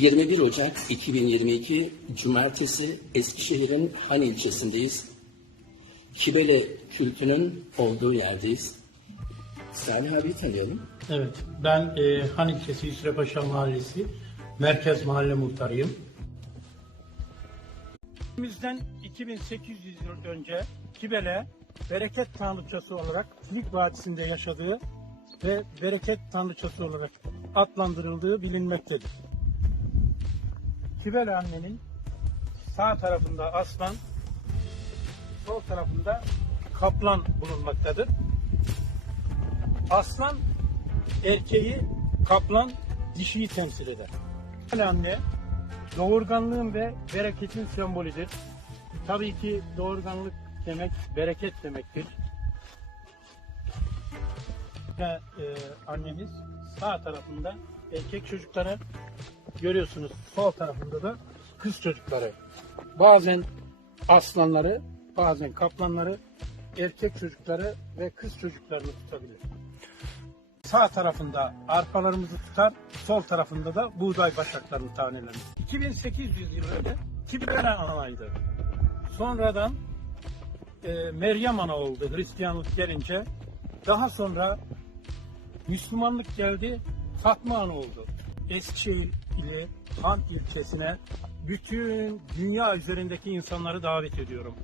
21 Ocak 2022 Cumartesi Eskişehir'in Han ilçesindeyiz. Kibele kültünün olduğu yerdeyiz. Salih abi tanıyalım. Evet, ben e, Han ilçesi Yusrepaşa Mahallesi Merkez Mahalle Muhtarıyım. Bizden 2800 yıl önce Kibele bereket tanrıçası olarak Filik Vadisi'nde yaşadığı ve bereket tanrıçası olarak adlandırıldığı bilinmektedir. Kibele annenin sağ tarafında aslan, sol tarafında kaplan bulunmaktadır. Aslan erkeği, kaplan dişiyi temsil eder. Yani anne doğurganlığın ve bereketin sembolüdür. Tabii ki doğurganlık demek bereket demektir. Ve e, annemiz sağ tarafında erkek çocukları görüyorsunuz. Sol tarafında da kız çocukları. Bazen aslanları, bazen kaplanları, erkek çocukları ve kız çocuklarını tutabilir. Sağ tarafında arpalarımızı tutar, sol tarafında da buğday başaklarını tanelenir. 2800 yıl önce Kibele anaydı. Sonradan e, Meryem ana oldu Hristiyanlık gelince. Daha sonra Müslümanlık geldi, Fatma ana oldu. Eskişehir ili Han ilçesine bütün dünya üzerindeki insanları davet ediyorum.